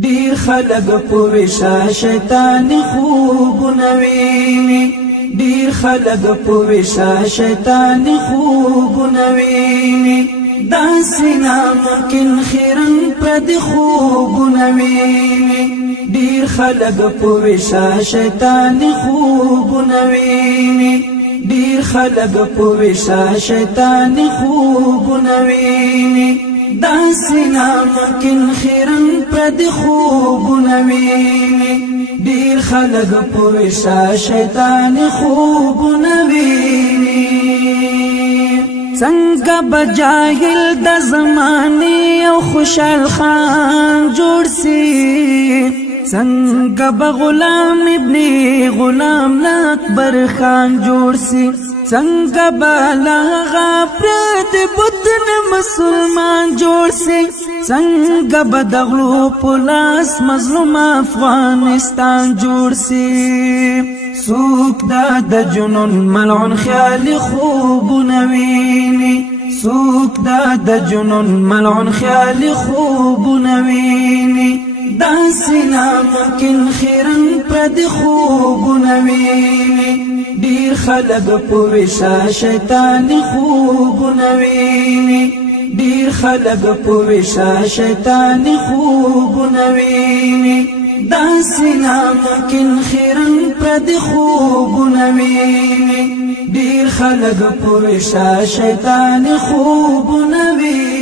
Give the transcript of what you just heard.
دیر خلق پوشا شیطان خوبونه ویني دیر خلق پوشا شیطان خوبونه ویني داسې ناممکن خیرن پردي خوبونه ویني دیر خلق پوشا شیطان خوبونه ویني دیر خلق پوشا شیطان خوبونه ویني داسې ناممکن خیرن پردي خوبونه ویني ډېر خلک پوه شیطان خوبونه ویني څنګه به جاهل د زمانې او خوشحال خان جوړ سي څنګه به غلام ابن غلام اکبر خان جوړ سي څنګه به لاغه پرد بطن مسلمان جوړ سي څنګه به د غلو پلاس مظلوم افغانستان جوړ سي څوک دا د جنون ملعون خیال خوبونه ویني څوک دا د جنون ملعون خیال خوبونه ویني داسې ناممکن خیرن پردي خوبونه ویني ډېر خلک پوه شیطان خوبونه ویني ډېر خلک پوه شیطان خوبونه ویني داسې ناممکن خیرن پردي خوبونه ویني ډېر خلک پوه شیطان خوبونه ویني